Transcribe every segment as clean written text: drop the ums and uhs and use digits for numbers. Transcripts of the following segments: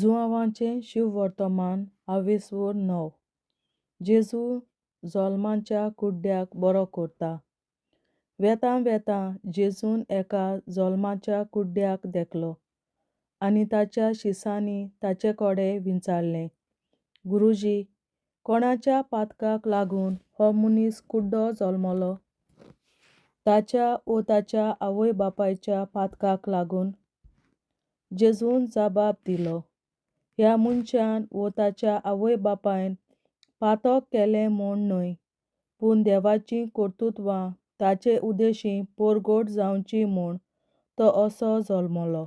जुआंवाचें शिववर्तमान 29 जेजू जल्माच्या कुड्ड्याक बरो करता. वेतां वेतां जेजून एका जल्माच्या कुड्ड्याक देखलो आनी ताच्या शिसांनी ताचे कडेन विचारलें, गुरुजी, कोणाच्या पातकाक लागून हो मनीस कुड्डो जल्मलो? ताच्या वो ताच्या आवय बापायच्या पातकाक लागून? जेजून जबाब दिलो, ह्या मनशान वो ताच्या आवय बापायन पातक केलें म्हूण न्हय, पूण देवाचीं कर्तुत्वां ताचे उद्देशीं परगट जावचीं म्हूण तो असो जल्मलो.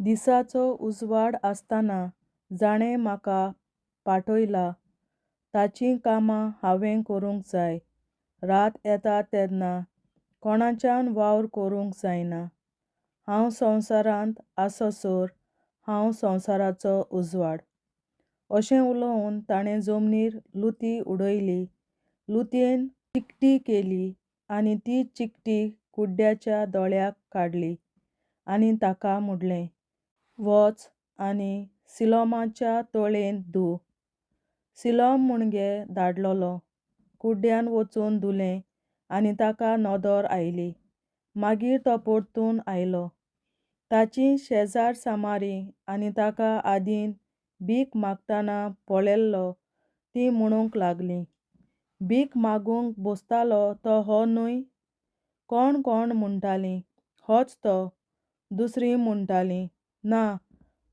दिसाचो उजवाड आसतना जाणें म्हाका पाठयला ताचीं कामां हांवें करूंक जाय. रात येता तेन्ना कोणाच्यान वावर करूंक जायना. हांव संवसारांत आससर हांव संवसाराचो उजवाड. अशें उलोवन ताणें जमनीर लुती उडयली. लुतयेन चिकटी केली आनी ती चिकटी कुड्ड्याच्या दोळ्याक काडली आनी ताका म्हणलें, वच आनी सिलोमाच्या तळयेंत धुव. सिलोम मुणगे धाडलोलो. कुड्ड्यान वचून धुलें आनी ताका नोदोर आयली. मागीर तो परतून आयलो. ताचीं शेजार सामारी आनी ताका आदीं भीक मागतना पळयल्लो तीं म्हणूंक लागलीं, भीक मागूंक बसतालो तो हो न्हय? कोण कोण म्हणटालीं, होच तो. दुसरीं म्हणटालीं, ना,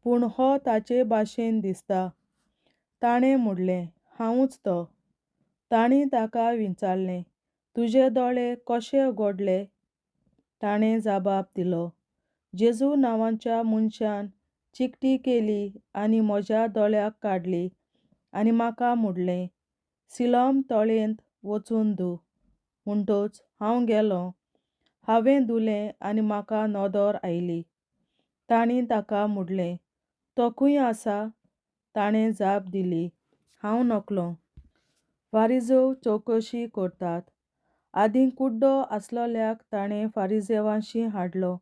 पूण हो ताचे भाशेन दिसता. ताणें म्हणलें, हांवूच तो. तांणी ताका विचारलें, तुजे दोळे कशे उगडले? ताणें जबाब दिलो, जेजू नांवाच्या मनशान चिकटी केली आनी म्हज्या दोळ्याक काडली आनी म्हाका म्हणलें, सिलोम तळयेंत वचून धुव. म्हणटच हांव गेलों. हांवें धुलें आनी म्हाका नोदोर आयली. तांणी ताका म्हणलें, तो खंय आसा? ताणें जाप दिली, हांव नकळो. फारिझेव चवकशी करतात. आदीं कुड्डो आसलोल्याक ताणें फारिझेवांशीं हाडलो.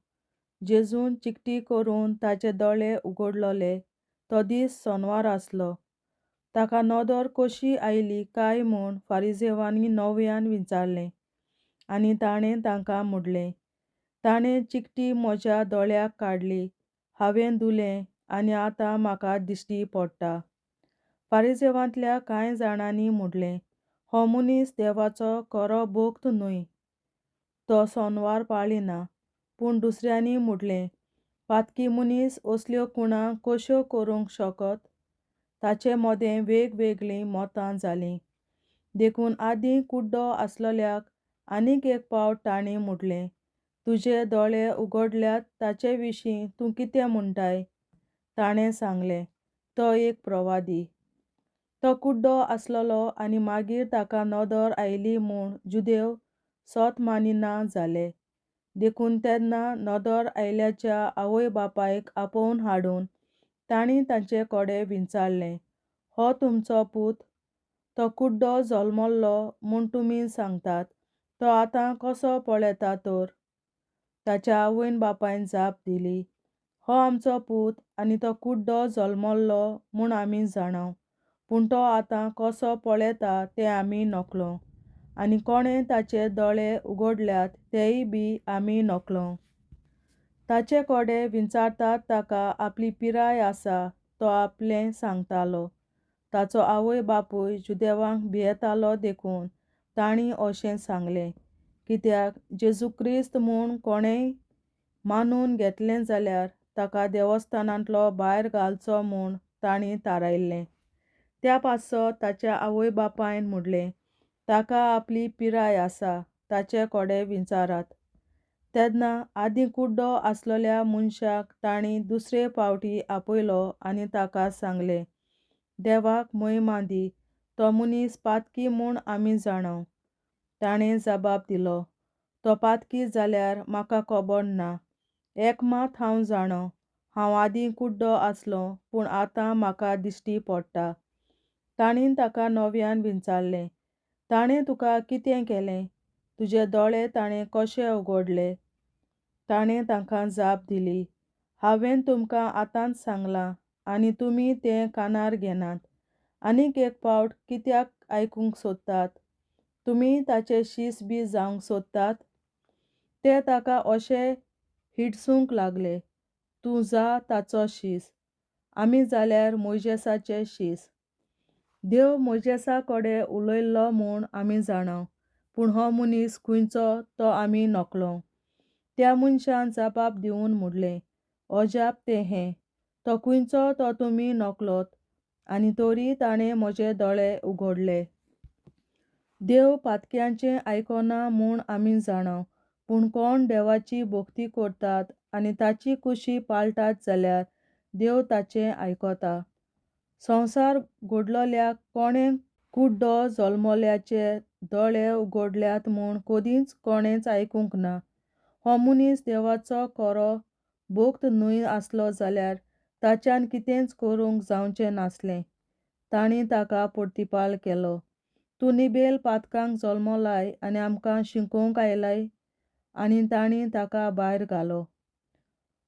जेजून चिकटी करून ताचे दोळे उगडलोले तो दीस सोनवार आसलो. ताका नोदोर कशी आयली काय म्हूण फारिझेवांनी नव्यान विचारलें आनी ताणें तांकां म्हणलें, ताणें चिकटी म्हज्या दोळ्याक काडली, हांवें धुलें आनी आतां म्हाका दिश्टी पडटा. फारिझेवांतल्या कांय जाणांनी म्हणलें, हो मनीस देवाचो खरो भक्त न्हय, तो सोनवार पाळिना. पूण दुसऱ्यांनी म्हणलें, पातकी मनीस असल्यो खुणा कश्यो करूंक शकत? ताचे मोदें वेगवेगळीं मतां जालीं. देखून आदीं कुड्डो आसलोल्याक आनीक एक फावट तांणी म्हणलें, तुजे दोळे उगडल्यात ताचे विशीं तूं कितें म्हणटाय? ताणें सांगलें, तो एक प्रवादी. तो कुड्डो आसलोलो आनी मागीर ताका नोदोर आयली म्हूण जुदेव सोत मानिना जाले. देखून तेन्ना नोदोर आयल्याच्या आवय बापायक आपोवन हाडून तांणी तांचे कडेन विचारलें, हो तुमचो पूत? तो कुड्डो जल्मल्लो म्हूण तुमी सांगतात, तो आतां कसो पळयता तर? ताच्या आवयन बापायन जाप दिली, हो आमचो पूत आनी तो कुड्डो जल्मल्लो म्हूण आमी जाणाव, पूण तो आतां कसो पळयता तें आमी नकळो आनी कोणें ताचे दोळे उगडल्यात तेंय बी आमी नकळो. ताचे कडेन विचारतात ताका आपली पिराय आसा तो आपलें सांगतालो. ताचो आवय बापूय जुदेवांक भियेतालो देखून तांणी अशें सांगलें. कित्याक जेजू क्रिस्त म्हूण कोणेंय मानून घेतलें जाल्यार ताका देवस्थानांतलो भायर घालचो म्हूण तांणी थारायल्लें. त्या पासो ताच्या आवय बापायन म्हणलें, ताका आपली पिराय आसा, ताचे कडेन विचारात. तेन्ना आदीं कुड्डो आसलोल्या मनशाक तांणी दुसरे फावटी आपयलो आनी ताका सांगलें, देवाक महिमा दी, तो मनीस पातकी म्हूण आमी जाणाव. ताणें जबाब दिलो, तो पातकी जाल्यार म्हाका खबर ना. एक मात हांव जाणो, हांव आदीं कुड्डो आसलों पूण आतां म्हाका दिश्टी पडटा. तांणी ताका नव्यान विचारलें, ताणें तुका कितें केलें? तुजे दोळे ताणें कशे उगडले? ताणें तांकां जाप दिली, हांवें तुमकां आतांच सांगलां, आनी तुमी तें कानार घेनात. आनीक एक पावट कित्याक आयकूंक सोदतात? तुमी ताचे शीस बी जावंक सोदतात? ते ताका अशें हिडसूंक लागले, तूं जा ताचो शीस, आमी जाल्यार मोइजेसाचे शीस. देव मोइजेसा कडेन उलयल्लो म्हूण आमी जाणाव, पूण हो मनीस खुंयचो तो आमी नॉकलो. त्या मनशान जापाप दिवन म्हणलें, अजाप तें हें, तो खुंयचो तो तुमी नॉकलोत, आनी तोरी ताणें म्हजे दोळे उगडले. देव पातक्यांचें आयकना म्हूण आमी जाणाव, पूण कोण देवाची भोक्ती करतात आनी ताची कुशी पाळटात जाल्यार देव ताचें आयकता. संवसार घडलोल्याक कोणें कुड्डो जल्मल्याचे दोळे उगडल्यात म्हूण कदींच कोणेंच आयकूंक ना. हो मनीस देवाचो खरो भोक्त न्हय आसलो जाल्यार ताच्यान कितेंच करूंक जावचें नासलें. तांणी ताका प्रतिपाल केलो, तूं निबेल पातकांक जल्मलाय आनी आमकां शिकोवंक आयलाय. आनी तांणी ताका भायर घालो.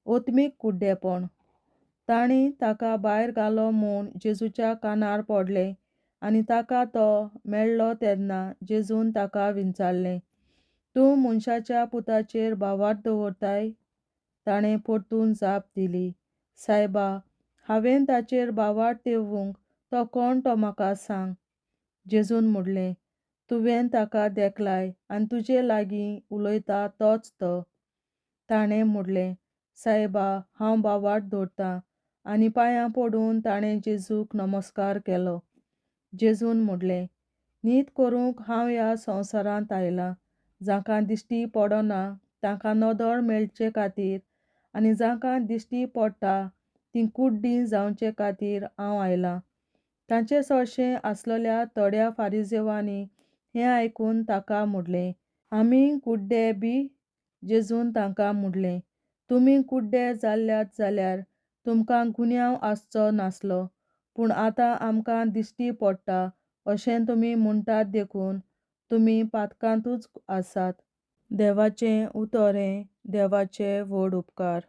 ओत्मीक कुड्डेपण. तांणी ताका भायर घालो म्हूण जेजूच्या कानार पडलें आनी ताका तो मेळ्ळो तेन्ना जेजून ताका विचारलें, तूं मनशाच्या पुताचेर भावार्थ दवरताय? ताणें परतून जाप दिली, सायबा, हांवें ताचेर भावार्थ दिवंक तो कोण तो म्हाका सांग. जेजून म्हणलें, तुवें ताका देखलाय आनी तुजे लागीं उलयता तोच तो. ताणें म्हणलें, सायबा, हांव भावार्थ दवरतां. आनी पांयां पडून ताणें जेजूक नमस्कार केलो. जेजून म्हणलें, न्हीद करूंक हांव ह्या संवसारांत आयलां. जांकां दिश्टी पडना तांकां नदर मेळचे खातीर आनी जांकां दिश्टी पडटा तीं कुड्डीं जावचे खातीर हांव आयलां. तांचें चडशें आसलेल्या थोड्या फारिसेवांनी हें आयकून ताका म्हणलें, आमी कुड्डे बी? जेजून तांकां म्हणलें, तुमी कुड्डे जाल्ल्यात जाल्यार तुमकां गुन्यांव आसचो नासलो, पूण आतां आमकां दिश्टी पडटा अशें तुमी म्हणटात देखून तुमी पातकांतूच आसात. देवाचें उतोरें. देवाचे व्हड उपकार.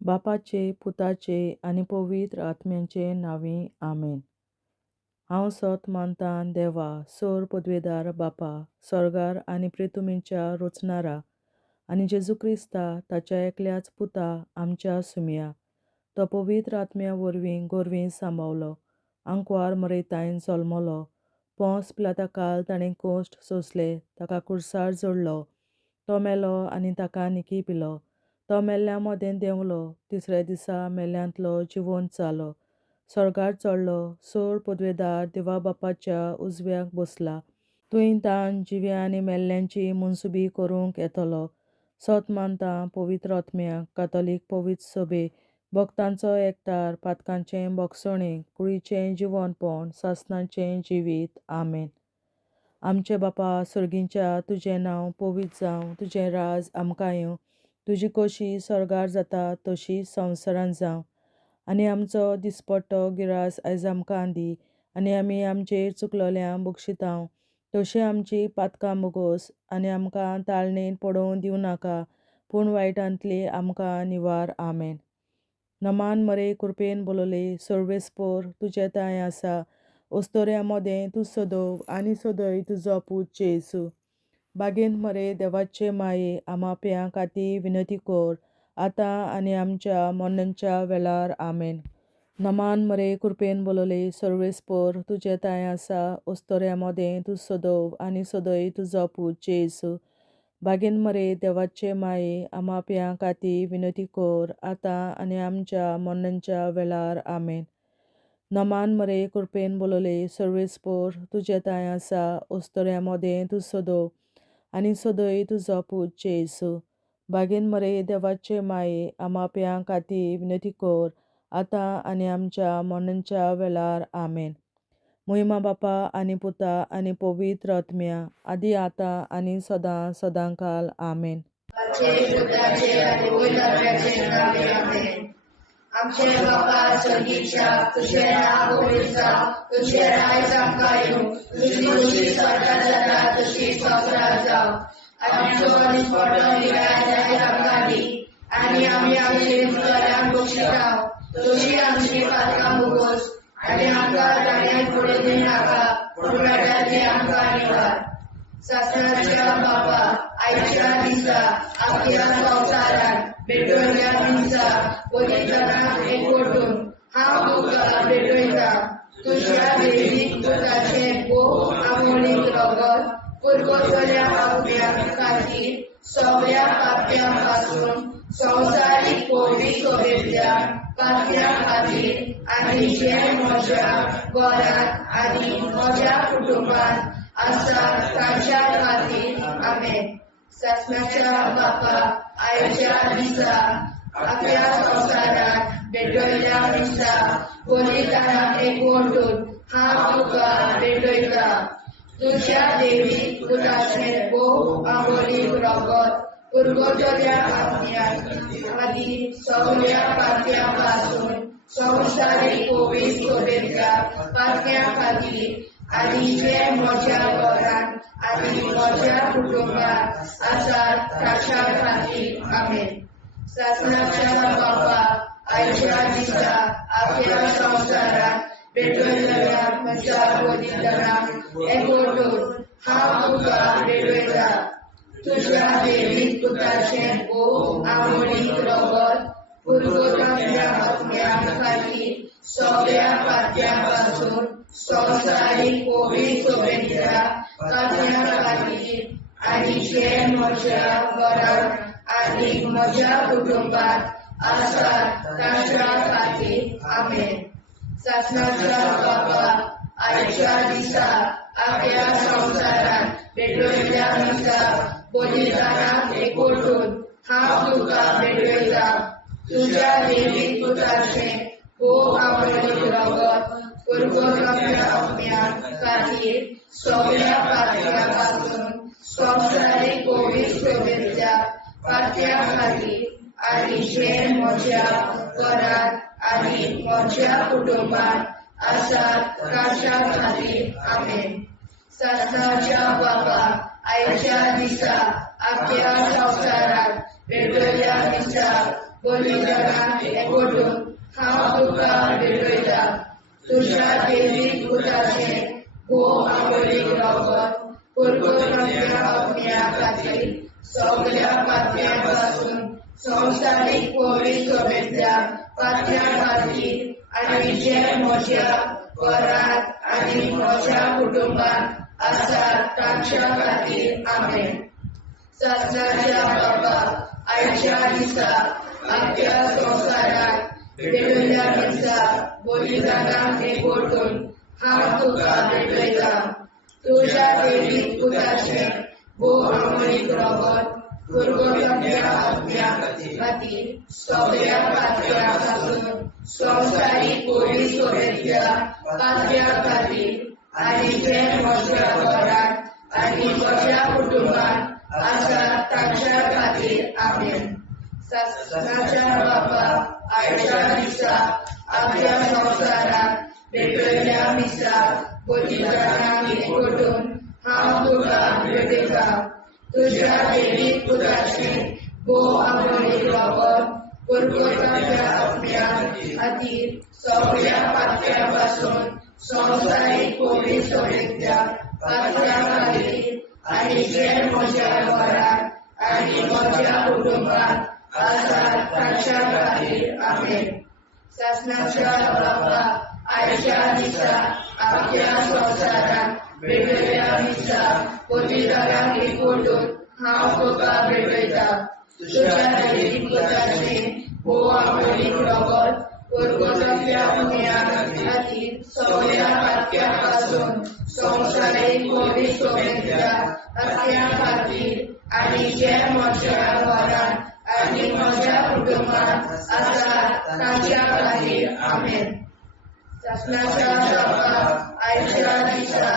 बापाचे, पुताचे आनी पवित्र आत्म्याचे नांवीं आमेन. हांव सोत मानतां देवा, सोर पदवेदार बापा, स्वर्गार आनी पृथ्वीच्या रचणारा, आनी जेजू क्रिस्ता ताच्या एकल्याच पुता आमच्या सुमया. तो पवित्र आत्म्या वरवीं गोरवीं सांबावलो, आंकवार मरयतायन जल्मलो, पोंस पिलाताकाल ताणें कोश्ट सोंसले, ताका कुर्सार जोडलो, तो मेलो आनी ताका निकी पिलो, तो मेल्ल्या मदें देंवलो, तिसऱ्या दिसा मेल्ल्यांतलो जिवंत जालो, स्वर्गार चडलो, सोर पदवेदार देवा बापाच्या उजव्याक बसला, थंय ताण जिव्या आनी मेल्ल्यांची मनसुबी करूंक येतलो. सोत मानतां पवित्र आत्म्याक, कातोलीक पवित्र सभे, भक्तांचो एकठार, पातकांचें भोगसणें, कुडीचें जिवंतपण, सासणाचें जिवीत. आमेन. आमचे बापा सर्गींच्या, तुजें नांव पवित्र जावं, तुजें राज आमकां येवं, तुजी खोशी स्वर्गार जाता तशी संवसारांत जावं. आनी आमचो दिसपट्टो गिरास आयज आमकां दी, आनी आमी आमचेर चुकलोल्यांक बक्षितांव तशी आमची पातकां बोगोस, आनी आमकां ताळणेन पडोवन दिवं नाका, पूण वायटांतली आमकां निवार. आमेन. नमान मरे कृपेन बोलोले, सर्वेस्पोर तुजे ताय आसा, ओस्तोऱ्या मोदें तूं सोदोव आनी सोदय तुजो पूत जेजू. बागेंत मरे देवाचे माये, आमाप्यां खातीर विनती कोर, आतां आनी आमच्या मरणाच्या वेळार. आमेन. नमान मरे कृपेन बोलोले, सर्वेस्पोर तुजे ताय आसा, ओस्तोऱ्या मोदें तूं सोदोव आनी सोदय तुजो पूत जेजू. बागेंत मरे देवाचे माये, आमाप्यां खातीर विनती कोर, आतां आनी आमच्या मरणाच्या वेळार. आमेन. नमान मरे कृपेन बोलोले, सर्वेस्पोर तुजे ताय आसा, ओस्तोऱ्या मोदें तूं सोदोव आनी सोदय तुजो पूत जेजू. बागेंत मरे देवाचे माये, आमाप्यां खातीर विनती कोर, आतां आनी आमच्या मरणाच्या वेळार. आमेन. महिमा बापा आनी पुता आनी पवित्र आत्म्या, आदी आतां आनी सदां सदांकाल. आमेन. आमचे बापा स्वर्गीच्या, तुझे नाव पवित्र जावं, तुझे राज आमकां येवं, तुजी खुशी स्वर्गार जाता तशी संवसारांत जावं. आमचो दिसपट्टो गिरास आयज आमकां दी, आनी आमी आमचे चुकलोल्यांक बक्षितांव तशी आमची पातकां मुगोस आनी आमकां दाण्याक पडोवंक नाका पूण पेटाची आमकां निवार. सासणाच्या बापा आयच्या दिसा आख्या संवसारांत भेटयल्या दिसा पवित्रांक एकवटून हांव तुका भेटयता. तुज्या देवीक पुताचें भोव आमोणीक रगत पुरगोतल्या आत्म्या खातीर सगळ्या पाप्यां पासून संवसारीक पवित्र सोबेतल्या पाप्यां खातीर आनी जे म्हज्या घरांत आनी म्हज्या कुटुंबांत आसा तांच्या खातीर आमेन. सासणाच्या बापा आयच्या दिसा आख्या संवसारांत भेटयल्या दिसा पवित्रांक एकवटून हांव तुका भेटयता. तुज्या देवीक पुताचें भोव आमोणीक रगत पुरगोतल्या आत्म्या खातीर सगळ्या पाप्यां पासून संवसारीक पवित्र सोबेतल्या पाप्यां खातीर आनी जे म्हज्या घरांत आनी म्हज्या कुटुंबांत आसात तांच्या खातीर आमेन. सासणाच्या बापा आयच्या दिसा आख्या संवसारांत भेटयल्या म्हज्या पवित्रांक एकवटून हांव तुका भेटयता. तुज्या देवीक पुताचें भोव आमोणीक रगत पुरगोतल्या आत्म्या खातीर सगळ्या पाप्यां पासून संवसारीक पवित्र सोबेतल्या पाप्यां खातीर आनी जे म्हज्या घरांत आनी म्हज्या कुटुंबांत आसात तांच्या खातीर आमेन. सासणाच्या बापा आयच्या दिसा आख्या संवसारांत भेटयल्या दिसा पवित्रांक एकवटून हांव तुका भेटयता. तुज्या देवीक पुताचें भोव आमोणीक रगत पुरगोतल्या आत्म्या खातीर सगळ्या पाप्यां पासून संवसारीक पवित्र सोबेतल्या पाप्यां खातीर आनी जे म्हज्या घरांत आनी म्हज्या कुटुंबांत आसात तांच्या खातीर आमेन. सासणाच्या बापा आयच्या दिसा आख्या संवसारांत भेटयल्या दिसा पवित्रांक एकवटून हांव तुका भेटयता. तुज्या देवीक पुताचें भोव आमोणीक रगत पुरगोतल्या आत्म्या खातीर सगळ्या पाप्यां पासून संवसारीक पवित्र सोबेतल्या पाप्यां खातीर आनी जे म्हज्या घरांत आनी म्हज्या कुटुंबांत आसात तांच्या खातीर आमेन. सासणाच्या बापा आयच्या दिसा आख्या संवसारांत भेटयल्या दिसा पवित्रांक एकवटून हांव तुका भेटयता. तुज्या देवीक पुताचें भोव आमोणीक रगत पुरगोतल्या आत्म्या खातीर सगळ्या पाप्यां पासून संवसारीक पवित्र सोबेतल्या पाप्यां खातीर आनी जे म्हज्या घरांत आनी म्हज्या कुटुंबांत आसात तांच्या खातीर आमेन. सासणाच्या बापा आयच्या दिसा आख्या संवसारांत भेटयल्या दिसा पवित्रांक एकवटून हांव तुका भेटयता. तुज्या देवीक पुताचें भोव आमोणीक रगत पुरगोतल्या आत्म्या खातीर सगळ्या पाप्यां पासून संवसारीक पवित्र सोबेतल्या पाप्यां खातीर आनी जे म्हज्या घरांत आनी म्हज्या कुटुंबांत आसात तांच्या खातीर आमेन. सासणाच्या बापा आयच्या दिसा आख्या संवसारांत भेटयल्या दिसा पवित्रांक एकवटून हांव तुका भेटयता. तुज्या देवीक पुताचें भोव आमोणीक रगत पुरगोतल्या आत्म्या खातीर सगळ्या पाप्यां पासून संवसारीक पवित्र सोबेतल्या पाप्यां खातीर आनी जे म्हज्या घरांत आनी म्हज्या कुटुंबांत आसात तांच्या खातीर आमेन. सासणाच्या बापा आयच्या दिसा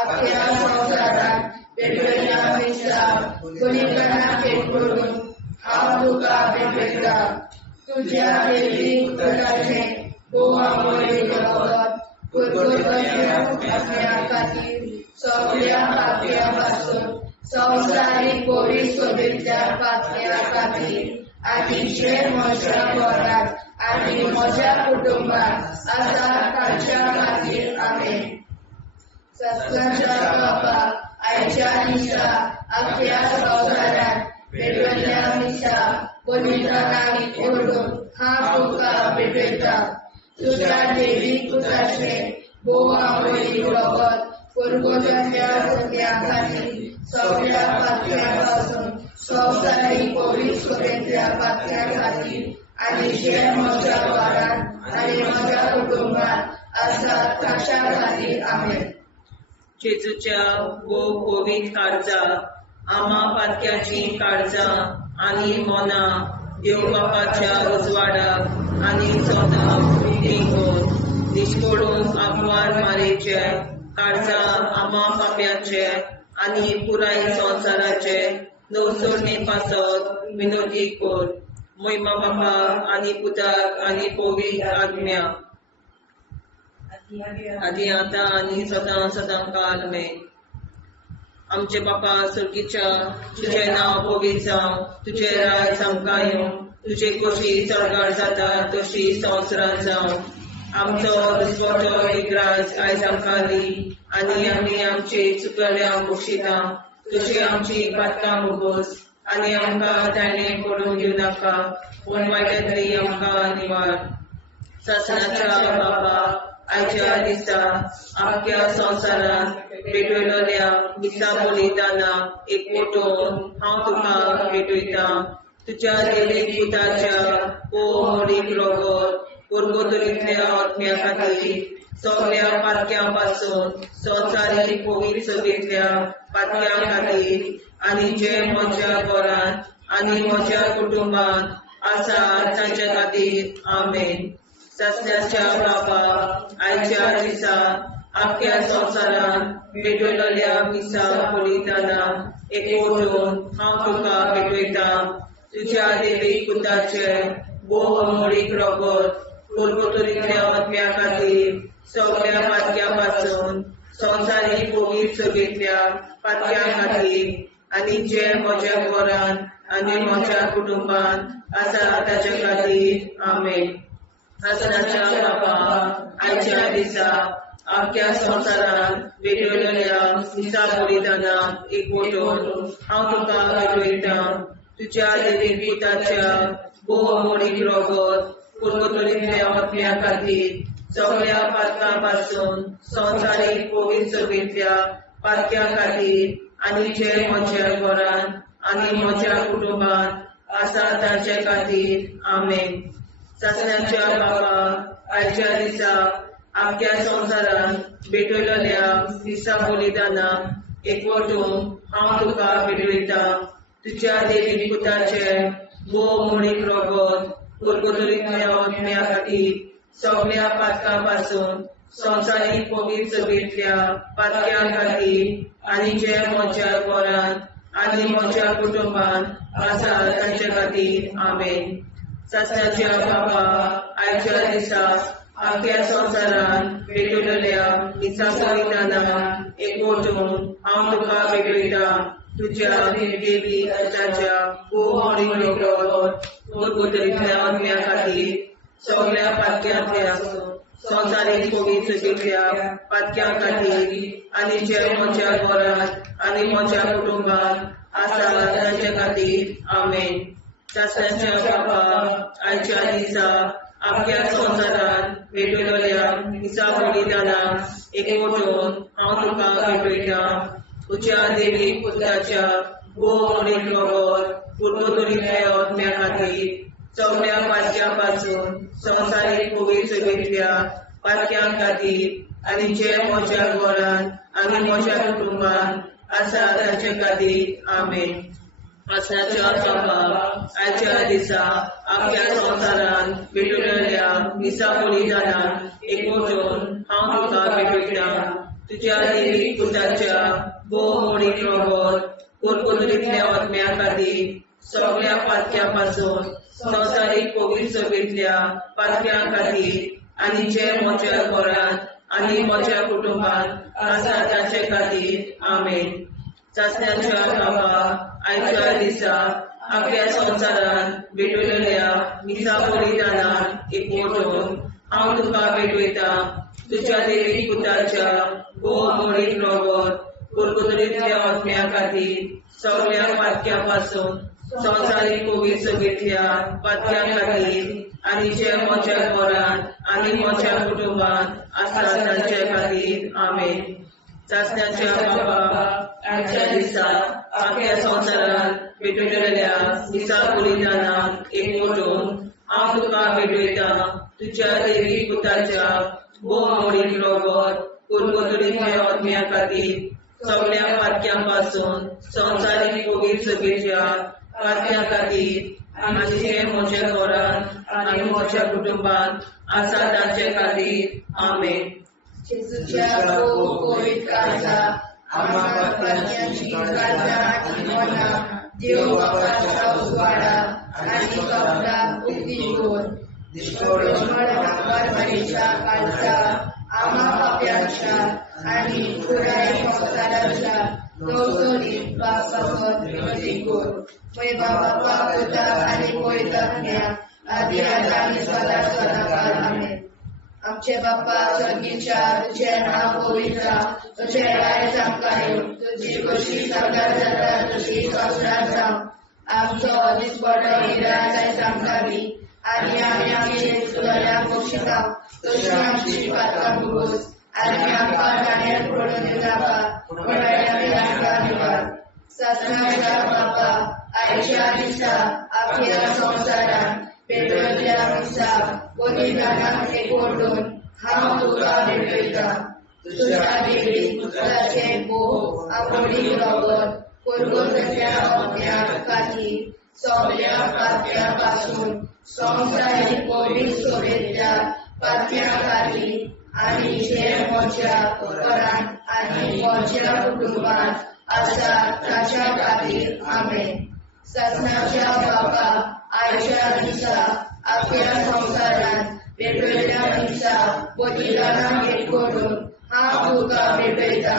आख्या संवसारांत भेटयल्या दिसा पवित्रांक एकवटून हांव तुका भेटयता. तुज्या देवीक पुताचें भोव आमोणीक रगत पुरगोतल्या आत्म्या खातीर सगळ्या पाप्यां पासून संवसारीक पवित्र सोबेतल्या पाप्यां खातीर आनी जे म्हज्या घरांत आनी म्हज्या कुटुंबात आसा तांच्या खातीर आमेन. सत्काच्या बाबा आयच्या दिसा आख्या संवसारात पेटयल्ल्या दिसा पवित्र नामीक ओडून हांव तुका भेटयता. तुज्या देवीक पुताचे भोव आमोली रगत पुरगोजांच्या सगळ्या खातीर सगळ्या पातक्यां पासून संवसारीक पवित्र सुरेंतल्या पातक्यां खातीर आनी जे म्हज्या वारांत आनी म्हज्या कुटुंबात आसात तांच्या खातीर आमेन. जेजूच्या भोव पवित्र काळजा आमा पातक्याची काळजां आनी मोना देव बापाच्या उजवाडाक आनी सदां देखून निश्कोडून आग्वार मारेचे काळजा आमा पाप्याचे आनी पुराय संवसाराचे नवसोडणे पासत विनोदी कोर. महिमा बापा आनी पुताक आनी पवित्र आत्म्या आदी आतां आनी सदां सदां काल आमेन. आमचे बापा सुर्गीच्या तुझे नांव पवित्र जावं, तुझे राज आमकां येवं, तुझे कशी सरकार जाता तशी संवसारांत जावं. आमचो दिसवटो विग्राज आयज आमकां दी आनी आमी आमचे चुकल्यांक बक्षिता. तशी आमची पातकां मुगोस आनी आमकां ताणें पडून दिवं नाका, पूण वायटांतली आमकां निवार. सासणाच्या बाबा आयच्या दिसा आख्या संवसारांत भेटयलोल्या दिसा बलिदाना एकवटून हांव तुका भेटयता. तुज्या देवीक पुताच्या मोडीक रगत पुरगोतरींतल्या आत्म्या खातीर सगळ्या पातक्यां पासून संवसारीक पवित्र सभेंतल्या पातक्यां खातीर आनी जे म्हज्या घरांत आनी म्हज्या कुटुंबांत आसा तांच्या खातीर आमेन. सस्याच्या बाबा आयच्या दिसा आख्या संवसारांत भेटयलोल्या दिसा बलिदाना एकवटून हांव तुका भेटयता. तुज्या देवीक पुताचे भोव मोडीक रगत पुरगोतरींतल्या आत्म्या खातीर सगळ्या पातक्यां पासून संवसारीक पवित्र सभेंतल्या पातक्यां खातीर आनी जे म्हज्या घरांत आनी म्हज्या कुटुंबांत आसा ताच्या खातीर आमेन. सासणाच्या बाबा आयच्या दिसा आख्या संवसारांत भेटयलोल्या दिसा बलिदाना एकवटून हांव तुका भेटयता. तुज्या देवीक पुताच्या भोव मोडीक रगत पुरगोतरींतल्या आत्म्या खातीर सगळ्या पातकां पासून संवसारीक पवित्र सभेंतल्या पातक्यां खातीर आनी जे म्हज्या घरांत आनी म्हज्या कुटुंबांत आसा तांचे खातीर आमेन. सासणाच्या बाबा आयच्या दिसा आख्या संवसारांत भेटयलोल्या दिसा बलिदाना एकवटून हांव तुका भेटयता. तुज्या देवीक पुताचे भोव मोडीक रगत पुरगोतरींतल्या आत्म्या खातीर सगळ्या पातकां पासून संवसारीक पवित्र सभेंतल्या पातक्यां खातीर आनी जे म्हज्या घरांत आनी म्हज्या कुटुंबांत आसा तांचे खातीर आमेन. सासणाच्या बाबा आयच्या दिसा आख्या संवसारांत भेटयलोल्या दिसा बलिदाना एकवटून हांव तुका भेटयता. तुज्या देवीक पुताच्या भोव मोडीक रगत पुरगोतरींतल्या आत्म्या खातीर सगळ्या पातक्यांतल्या संवसारीक पवित्र सभेंतल्या पातक्यां खातीर आनी जे म्हज्या घरांत आनी म्हज्या कुटुंबांत आसा तांचे खातीर आमेन. सासणाच्या बाबा आयच्या दिसा आख्या संवसारांत भेटयलोल्या दिसा बलिदाना एकवटून हांव तुका भेटयता. तुज्या देवीक पुताच्या भोव मोडीक रगत पुरगोतरींतल्या आत्म्या खातीर सगळ्या पातक्यां पासून संवसारीक पवित्र सभेंतल्या पातक्यां खातीर आनी जे म्हज्या घरांत आनी म्हज्या कुटुंबांत आसा तांचे खातीर आमेन. सासणाच्या बाबा आयच्या दिसा आख्या संवसारांत भेटयलोल्या दिसा बलिदाना एकवटून हांव तुका भेटयता. तुज्या देवीक पुताच्या भोव मोडीक रगत पुरगोतरींतल्या आत्म्या खातीर सगळ्या पातक्यां पासून संवसारीक पवित्र सभेंतल्या पातक्यां खातीर आनी जे म्हज्या घरांत आनी म्हज्या कुटुंबांत आसा तांचे खातीर आमेन. सासणाच्या बाबा आयच्या दिसा आपल्या संसारात भेटलेल्या मिसा बलिदानात एकवटून हांव तुका भेटयता तुझ्या देवी पुताच्या मोडीत रगत कुरकुतरीतल्या आत्म्या खातीर सगळ्या पातक्यापासून संवसारीक कोवीड सगळ्या पातक्या खातीर आनी जे म्हज्या घरांत आनी म्हज्या कुटुंबात आसा तांच्या खातीर आमेन. चाचण्याच्या बाबा आजच्या दिसा आपल्या संसारात भेटलेल्या मिसा बलिदानात एकवटून हांव तुका भेटयता तुझ्या देवी पुताच्या मोडीत रगत कुरकुतरीतल्या आत्म्या खातीर सगळ्या पातक्यांपासून संवसारीक कोवीड सगळ्या पातक्या खातीर आनी जे म्हज्या घरांत आनी म्हज्या कुटुंबात आसा तांचे खातीर आमेन. जेजूच्या कोवीड काळात आम्हा पातक्यांची काळजा आनी मना देव बापाच्या उजवाडा आनी कपडात उक्ती कर. मरणीच्या काळजात आम्हा पाप्यांच्या आनी पुराय संसाराच्या गवसणीत बापावर विनंती कर. पळय बाबा पुता आनी पळयतज्ञा आदी आनी सदा सदाकाळ आमेन. आमचे बापा स्वर्गीच्या तुझें नांव पवित्र तुझें रायज आमकां येवं तुजी कशी सगळ्यात जाता तशी संसारांत जावं. आमचो दिसपडो हिराय आयज आमकां दी आनी आमी आमचे चुकल्यांक बक्षिता तशी आमची पातकां भोगोस आनी आमकां गाण्यार पडून नाका पूण आमी आमकां निवार. सत्नाच्या बापा आयच्या दिसा आपल्या संसारांत भेटलेल्या मिसा बलिदानात एकवटून हांव तुका भेटयता तुझ्या देवी पुताचे मोह आवडी रगत कुरकुतरीतल्या आत्म्या खातीर सगळ्या पातक्यापासून संवसारीक कोवीड सगळ्या पातक्या खातीर आनी जे म्हज्या घरांत आनी म्हज्या कुटुंबात आसा ताच्या खातीर आमेन. सत्नाच्या बापा आयच्या दिसा आपल्या संसारांत भेटलेल्या मिसा बलिदानात एकवटून हांव तुका भेटयता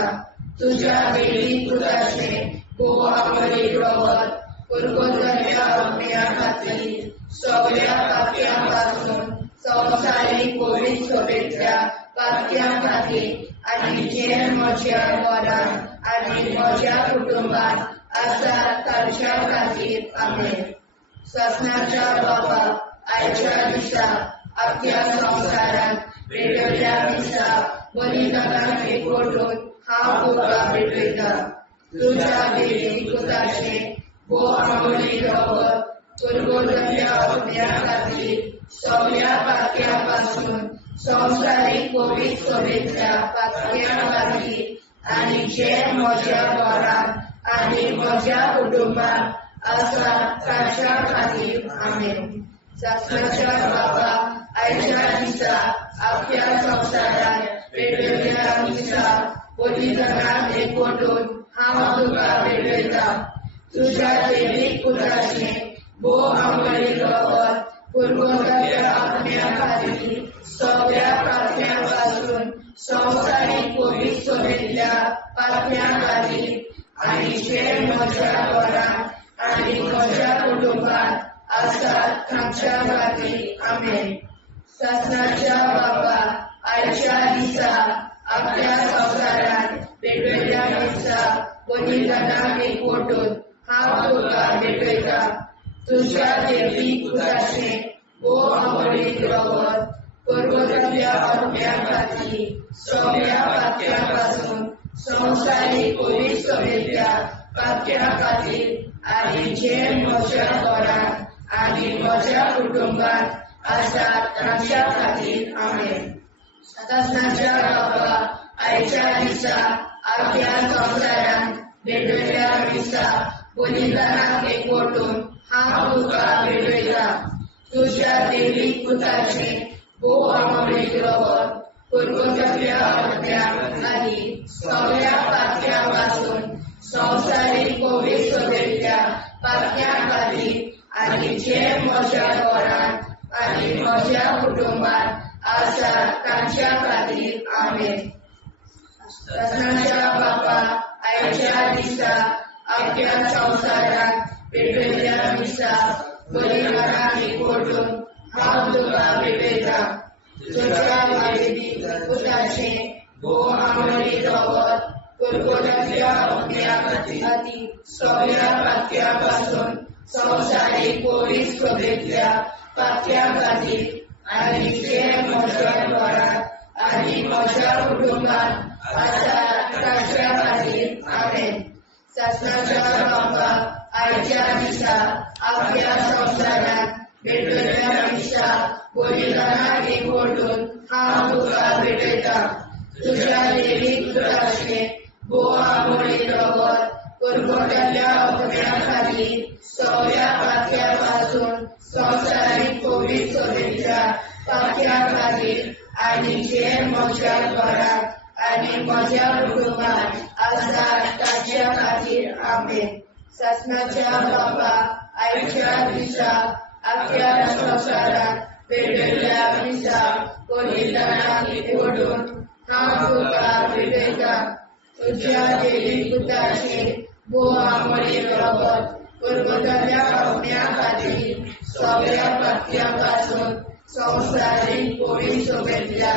तुझ्या देवी पुताचे मोह आवडी रगत कुरकुतरीतल्या आत्म्या खातीर सगळ्या पातक्यांपासून संवसारीक कोवीड सगळ्या पातक्या खातीर आनी जे म्हज्या घरांत आनी म्हज्या कुटुंबात आसा तांच्या खातीर आमेन. सत्नाच्या बापा आयच्या दिसा आपल्या संसारांत भेटलेल्या मिसा बलिदानात एकवटून हांव तुका भेटयता तुझ्या देवी पुताचे मोह आवडी रगत कुरकुतरीतल्या आत्म्या खातीर सगळ्या पातक्यांपासून संवसारीक कोवीड सगळ्या पातक्या खातीर आनी जे म्हज्या घरांत आनी म्हज्या कुटुंबात आसा तांच्या खातीर आमेन. सत्नाच्या बापा आयच्या दिसा आपल्या संसारांत भेटलेल्या मिसा बलिदानात एकवटून हांव तुका भेटयता तुझ्या देवी पुताचे मोह आवडी रगत कुरकुतरीतल्या आत्म्या खातीर सगळ्या पातक्यांपासून संवसारीक कोवीड सगळ्या पातक्या खातीर आनी जे म्हज्या घरांत आनी म्हज्या कुटुंबात आसा तांच्या खातीर आमेन. सत्नाच्या बापा आयच्या दिसा आपल्या संसारांत भेटलेल्या मिसा बलिदानात एकवटून हांव तुका भेटयता तुझ्या देवी पुताचे मोह आवडी रगत कुरकुतरीतल्या आत्म्या खातीर सगळ्या पातक्यांपासून संवसारीक कोवीड सगळ्या पातक्या खातीर आनी जे म्हज्या घरांत आनी म्हज्या कुटुंबात आसा तांच्या खातीर आमेन. सत्नाच्या बापा आयच्या दिसा आपल्या संसारांत भेटलेल्या मिसा बलिदानात एकवटून हांव तुका भेटयता तुझ्या देवी पुताचे मोह आवडी रगत कुरकुतरीतल्या आत्म्या खातीर सगळ्या पातक्यांपासून संवसारीक कोवीड सगळ्या पातक्या खातीर आनी जे म्हज्या घरांत आनी म्हज्या कुटुंबात आसा तांच्या खातीर आमेन. सत्नाच्या बापा आयच्या दिसा आपल्या संसारांत पेटयल्या मिसा बलिदानाक एकवटून हांव तुका भेटयता तुज्या वायेची पुताचे भोव आमळी रगत कुरकुऱ्याच्या अग्न्या खातीर सगळ्या पातक्यापासून संवसारीक पोलीस सभेतल्या पातक्या खातीर आनी जे म्हज्या घरांत आनी म्हज्या कुटुंबांत आसा ताच्या खातीर आमेन. शासनाच्या बापाक आयच्या दिसा आपल्या संवसारांत भेटयल्या मिसा बलिदानाक एकवटून हांव तुका भेटयता तुज्या देवीक पुताचे भोव आमळी रगत कुरकुऱ्याच्या अग्न्या खातीर सगळ्या पातक्यापासून संवसारीक पोलीस सभेतल्या पातक्या खातीर आनी जे म्हज्या घरांत आनी म्हज्या कुटुंबांत आसा ताच्या खातीर आमेन. शासनाच्या बापाक आयच्या दिसा आपल्या संवसारांत भेटयल्या मिसा बलिदानाक एकवटून हांव तुका भेटयता तुज्या देवीक पुताचे भोव आमळी रगत कुरकुऱ्याच्या अग्न्या खातीर सगळ्या पातक्यापासून संवसारीक पोलीस सभेतल्या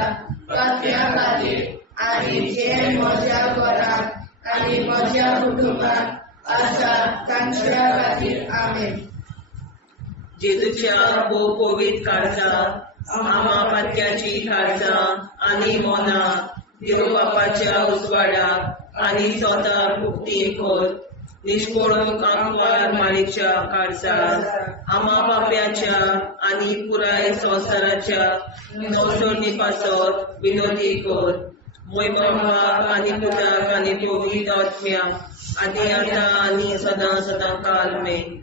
पातक्या खातीर आनी जे म्हज्या घरांत आनी म्हज्या कुटुंबांत आसा तांच्या खातीर आमेन. जेजूच्या भोव पवित्र काळजा आमा पातक्याची काळजां आनी मोना देव बापाच्या उजवाडाक आनी स्वता मुक्ती कर. निष्पळूक आंकवार माळेच्या काळजार आमा बाप्याच्या आनी पुराय संवसाराच्या संसर्णी पासत विनोदी कर. मोय बापाक आनी पुताक आनी पवित्र आत्म्या आदी आतां आनी सदां सदां काल मेन.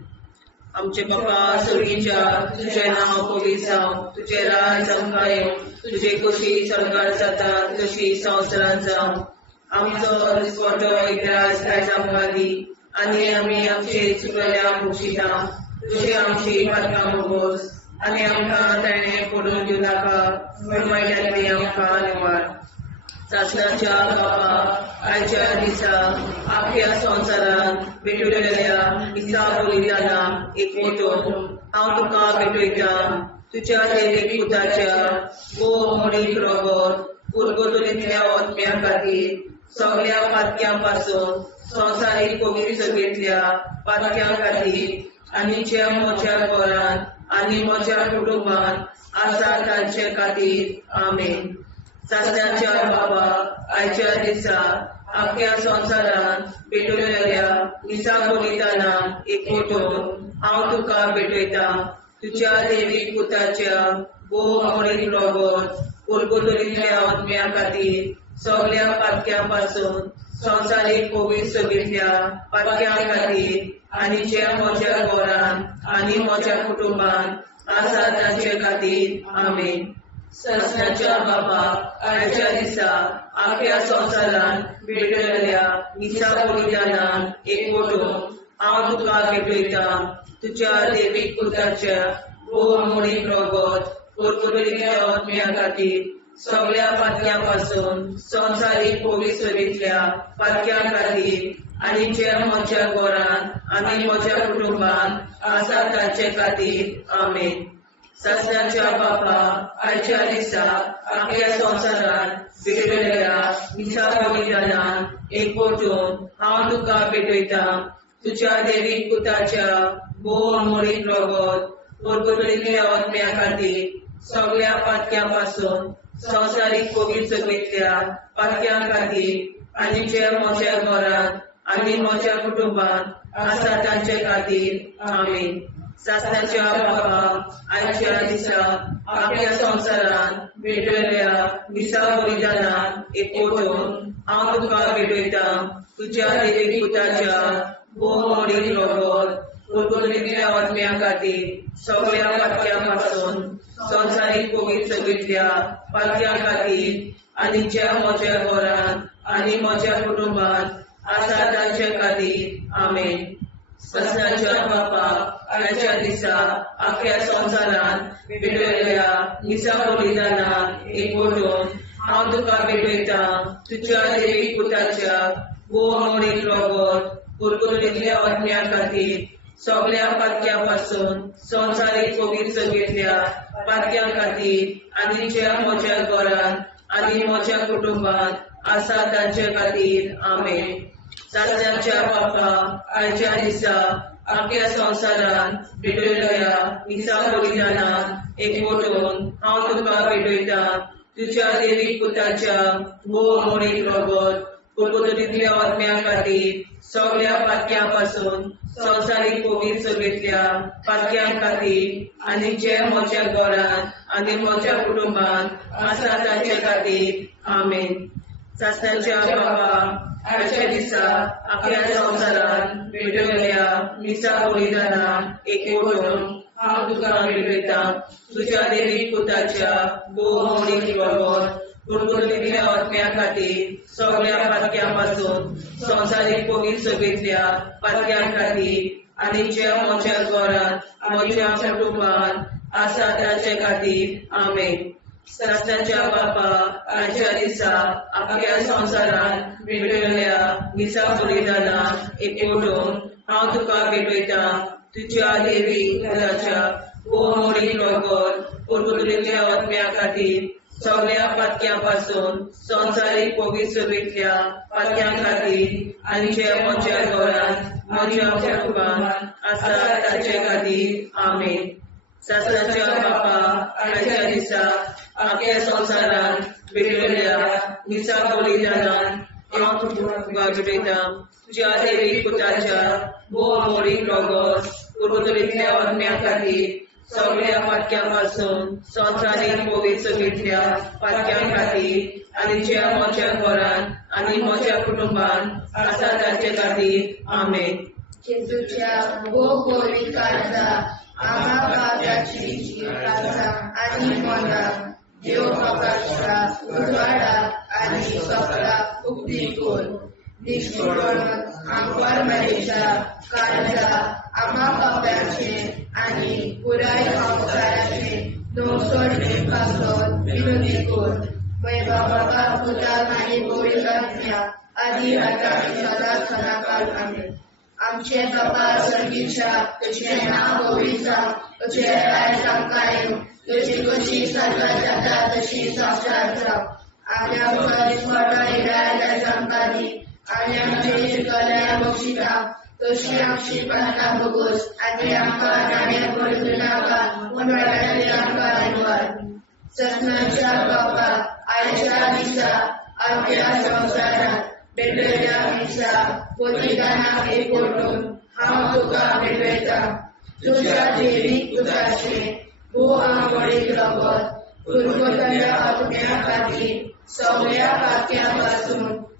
आमचे बापा सर्गीच्या तुझें नांव पवित्र जावं तुजें राज आमकां येवं तुजे कशी सरकार जाता तशी संवसारांत जावं. आमचो दिसवटो एकदांच आयज आमकां दी आनी आमी आमचे चुकल्यांक बक्षिता तुजी आमची पातकां भोगोस आनी आमकां ताणें पडून दिवं नाका वायट्यांतली आमकां निवार. शासनाच्या बापा आयच्या दिसा आख्या संवसारांत भेटयल्या मिसा बलिदानाक एकवटून हांव तुका भेटयता तुज्या देवीक पुताच्या भोव आमळी रगत कुरकुऱ्याच्या अग्न्या खातीर सगळ्या पातक्यापासून संवसारीक पवित्र सभेतल्या पातक्या खातीर आनी जे म्हज्या घरांत आनी म्हज्या कुटुंबांत आसा तांचे खातीर आमेन. शासनाच्या बापा आयच्या दिसा आख्या संवसारांत भेटयल्या मिसा बलिदानाक एकवटून हांव तुका भेटयता तुज्या देवीक पुताच्या भोव आमळी रगत कुरकुऱ्याच्या अग्न्या खातीर सगळ्या पातक्यापासून संवसारीक पवित्र सभेतल्या पातक्या खातीर आनी जे म्हज्या घरांत आनी म्हज्या कुटुंबांत आसा तांचे खातीर आमेन. शासनाच्या बापा आयच्या दिसा आख्या संवसारांत भेटयल्या मिसा बलिदानाक एकवटून हांव तुका भेटयता तुज्या देवीक पुताच्या भोव आमळी रगत कुरकुऱ्याच्या अग्न्या खातीर सगळ्या पातक्यापासून संवसारीक पवित्र सभेतल्या पातक्या खातीर आनी जे म्हज्या घरांत आनी म्हज्या कुटुंबांत आसा तांचे खातीर आमेन. शासनाच्या बापा आयच्या दिसा आख्या संवसारांत भेटयल्या मिसा बलिदानाक एकवटून हांव तुका भेटयता तुज्या देवीक पुताच्या भोव आमळी रगत कुरकुऱ्याच्या अग्न्या खातीर सगळ्या पातक्यापासून संवसारीक पवित्र सभेतल्या पातक्या खातीर आनी जे म्हज्या घरांत आनी म्हज्या कुटुंबांत आसा तांचे खातीर आमेन. शासनाच्या बापा आयच्या दिसा आख्या संवसारांत भेटयल्या मिसा बलिदानाक एकवटून हांव तुका भेटयता तुज्या देवीक पुताच्या भोव आमळी रगत कुरकुऱ्याच्या अग्न्या खातीर सगळ्या पातक्यापासून संवसारीक पवित्र सभेतल्या पातक्या खातीर आनी जे म्हज्या घरांत आनी म्हज्या कुटुंबांत आसा तांचे खातीर आमेन. शासनाच्या बापा आयच्या दिसा आख्या संवसारांत भेटयल्या मिसा बलिदानाक एकवटून हांव तुका भेटयता तुज्या देवीक पुताच्या भोव आमळी रगत कुरकुऱ्याच्या अग्न्या खातीर सगळ्या पातक्यापासून संवसारीक पवित्र सगळ्या पातक्यां खातीर आनी ज्या म्हज्या घरांत आनी म्हज्या कुटुंबात आसा तांचे खातीर आमेन. सासऱ्याच्या बापा आयच्या दिसा आख्या संवसारान भेटयल्या मिसा बलिदानात एकवटून हांव तुका भेटयता तुज्या देवीक पुताच्या भोव मोडीक रगत कुरकुरीतल्या आत्म्या खातीर सगळ्या पातक्यां संवसारीक पवित्र सगळ्या पातक्यां खातीर आनी जे म्हज्या घरांत आनी म्हज्या कुटुंबात आसा तांचे खातीर आमेन. सासऱ्याच्या बापा आयच्या दिसा आख्या संवसारान भेटयल्या मिसा बलिदानात एकवटून हांव तुका भेटयता तुज्या देवीक पुताच्या भोव मोडीक रगत कुरकुरीतल्या आत्म्या खातीर सगळ्या पातक्यां संवसारीक पवित्र सगळ्या पातक्यां खातीर आनी जे म्हज्या घरांत म्हज्या कुटुंबात आसा तांचे खातीर आमेन. सासऱ्याच्या बापा आयच्या दिसा आख्या संवसारान भेटयल्या मिसा बलिदानात एकवटून हांव तुका भेटयता तुज्या देवीक पुताच्या भोव मोडीक रगत कुरकुरीतल्या आत्म्या खातीर सगळ्या पातक्यां संवसारीक पवित्र सगळ्या पातक्यां खातीर आनी जे म्हज्या घरांत म्हज्या कुटुंबात आसा तांचे खातीर आमेन. सासऱ्याच्या बापा आयच्या दिसा आख्या संवसारान भेटयल्या मिसा बलिदानात हांव तुका भेटयता तुज्या देवीक पुताच्या भोव मोडीक रगत कुरकुरीतल्या आत्म्या खातीर सगळ्या पातक्यां संवसारीक पवित्र सगळ्या पातक्यां खातीर आनी जे म्हज्या घरांत आनी म्हज्या कुटुंबात आसा तांचे खातीर आमेन. जेजूच्या भोव पवित्र काळजा आम्हा पापाची काळजा आनी मना देव बापाच्या उजवाडा आनी सपला उक्ती कर. निष्ठुरण आमकां मेळच्या काळजा आम्हा पापाचे आनी पुराय संवसाराचे नवसोडणे पासत विनंती कर. वैभव बाबा पुताक आनी पवित्र आत्म्या आदी आतां सदांच सदांकाळ आमेन. आमचे बाबा सर्गीच्या तुझे नाव पवित्र तुझे राज आमकां येवं तुजी कशी स्वर्गात जाता तशी संवसारात जावं. आनी आमकां दिसपट्टो इराय आमकां दी आनी आमचे शिकल्या बक्षिता तशी आमची प्रार्थना भोगोस आनी आमकां नाणे पडूं नाका पूण वायटांतल्यान आमकां वाचय. ससनाच्या बापा आयच्या दिसा आख्या संवसारात भेटयल्या मिसा बलिदानात एकवटून हांव तुका भेटयता तुज्या देवीक पुताचे भोव मोडीक रगत कुरकुरीतल्या आत्म्या खातीर सगळ्या पातक्यां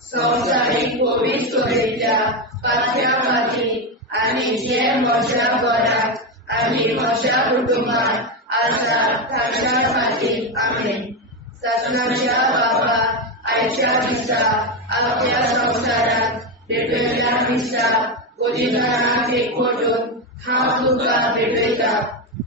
संवसारीक पवित्र सगळ्या पातक्यां खातीर आनी जे म्हज्या घरांत आनी म्हज्या कुटुंबात आसा तांच्या खातीर आमेन. ससनाच्या बापा आयच्या दिसा आख्या संवसारात भेटयल्या मिसा बलिदानात एकवटून हांव तुका भेटयता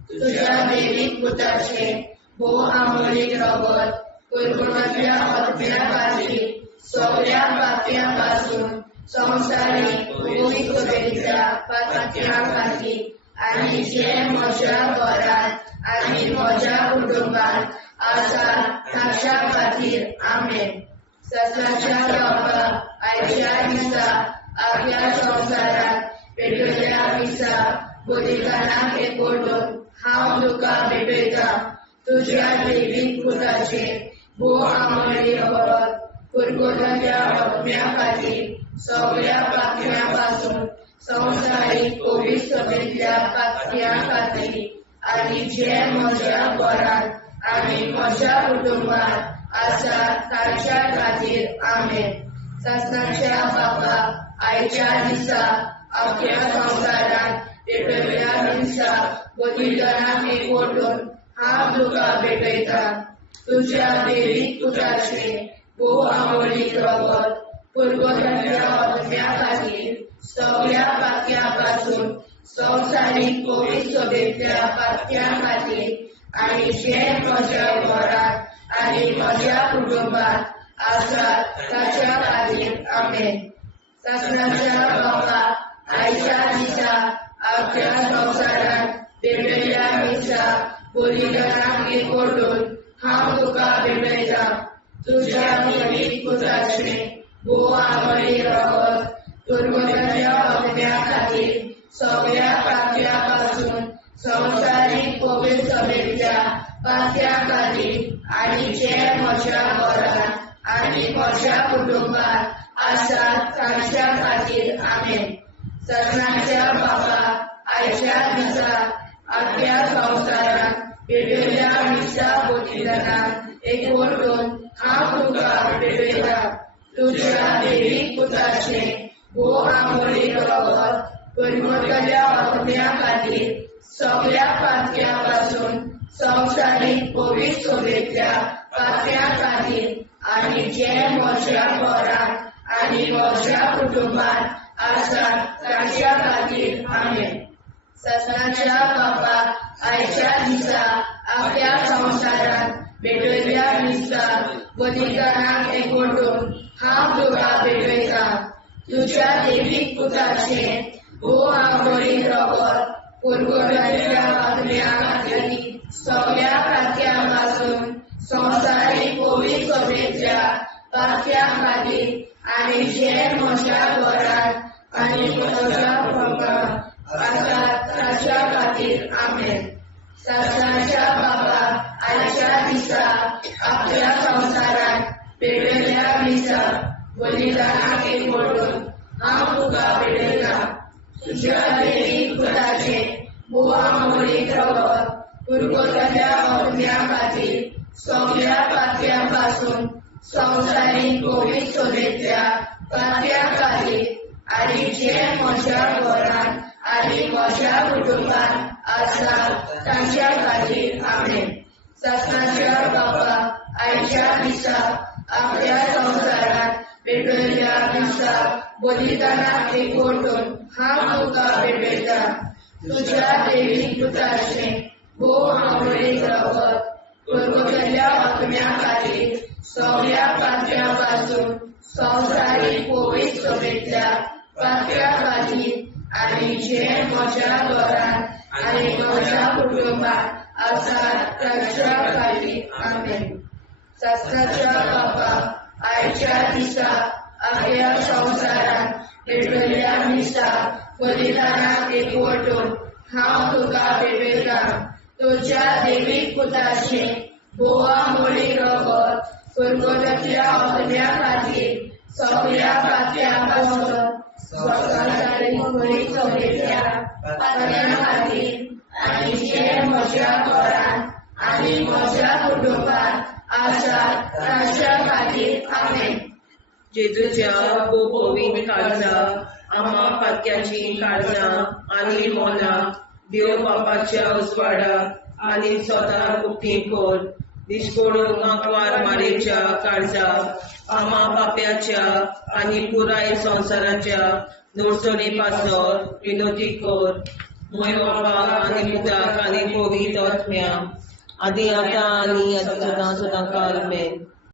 तुज्या देवीक पुताचे भोव मोडीक रगत कुरकुरीतल्या आत्म्या खातीर सगळ्या पातक्यां संवसारीक पवित्र सगळ्या पातक्यां खातीर आनी जे म्हज्या घरांत आनी म्हज्या कुटुंबात आसा तांच्या खातीर आमेन. ससनाच्या बापा आयच्या दिसा आख्या संवसारात भेटयल्या मिसा बलिदानात एकवटून हांव तुका भेटयता तुज्या देवीक पुताचे भोव मोडीक रगत कुरकुरीतल्या आत्म्या खातीर सगळ्या पातक्यां संवसारीक पवित्र सगळ्या पातक्यां खातीर आनी जे म्हज्या घरांत आनी म्हज्या कुटुंबात आसा तांच्या खातीर आमेन. ससनाच्या बापा आयच्या दिसा आख्या संवसारात भेटयल्या मिसा बलिदानात एकवटून हांव तुका भेटयता तुज्या देवीक पुताचे भोव मोडीक रगत कुरकुरीतल्या आत्म्या खातीर सगळ्या पातक्यां संवसारीक पवित्र सगळ्या पातक्यां खातीर आनी जे म्हज्या घरांत आनी म्हज्या कुटुंबात आसा तांच्या खातीर आमेन. ससनाच्या बापा आयच्या दिसा आख्या संवसारांत भेटयल्या मिसा बलिदानाक एकवटून हांव तुका भेटयता तुज्या पवित्र पुताचें भोव आमोरी रगत पुर्वजांच्या आज्ञा खातीर सगळ्या पातळ्या पासून संवसारीक पवित्र सभेच्या पातळ्या खातीर आनी जे म्हज्या घरांत आनी म्हज्या कुटुंबांत आसात तांच्या खातीर आमेन. सगळ्यांच्या बाबा आयच्या दिसा आख्या संवसारांत भेटयल्या मिसा बलिदानाक एकवटून हांव तुका भेटयता तुज्या दैवीक पुताचें भोव आमोरी रगत पुर्वजांच्या आज्ञा खातीर सगळ्या पातळ्या पासून संवसारीक पवित्र सभेच्या पातळ्या खातीर आनी जे म्हज्या घरांत आनी म्हज्या कुटुंबांत आसात तांच्या खातीर आमेन. सगळ्यांच्या बाबा आयच्या दिसा आख्या संवसारांत भेटयल्या मिसा बलिदानाक एकवटून हांव तुका भेटयता तुज्या दैवीक पुताचें भोव आमोरी रगत पुर्वजांच्या आज्ञा खातीर सगळ्या पातळ्या पासून संवसारीक पवित्र सभेच्या पातळ्या खातीर आनी जे म्हज्या घरांत आनी म्हज्या कुटुंबांत आसात तांच्या खातीर आमेन. सगळ्यांच्या बाबा आयच्या दिसा आख्या संवसारांत भेटयल्या मिसा बलिदानाक एकवटून हांव तुका भेटयता तुज्या दैवीक पुताचें भोव आमोरी रगत पुर्वजांच्या आज्ञा खातीर सगळ्या पातळ्या पासून संवसारीक पवित्र सभेच्या पातळ्या खातीर आनी जे म्हज्या घरांत आनी म्हज्या कुटुंबांत आसात तांच्या खातीर आमेन. सगळ्यांच्या बाबा आयच्या दिसा आख्या संवसारांत भेटयल्या मिसा बलिदानाक एकवटून हांव तुका भेटयता तुज्या दैवीक पुताचें भोव आमोरी रगत पुर्वजांच्या आज्ञा खातीर सगळ्या पातळ्या पासून संवसारीक पवित्र सभेच्या पातळ्या खातीर आनी जे म्हज्या घरांत आनी म्हज्या कुटुंबांत आसात तांच्या खातीर आमेन. सगळ्यांच्या बाबा आयच्या दिसा आख्या संवसारांत भेटयल्या मिसा बलिदानाक एकवटून हांव तुका भेटयता तुज्या दैवीक पुताचें भोव आमोरी रगत पुर्वजांच्या आज्ञा खातीर सगळ्या पातळ्या पासून संवसारीक पवित्र सभेच्या पातळ्या खातीर आनी जे म्हज्या घरांत आनी म्हज्या कुटुंबांत आसात तांच्या खातीर आमेन. जेजूच्या खूब पवित्र काळजा आम्हा पातक्याची काळजां आनी मोना देव बापाच्या उजवाडाक आनी स्वता उक्ती कोर दिसपडून आंकवार मारेच्या काळजा आम्हा पाप्याच्या आनी पुराय संवसाराच्या नोडसणी पासर विनोदी कोर मोय बापा आनी पुताक आनी पवित्र आत्म्या आदी आतां आनी सदां सदां काल आमेन.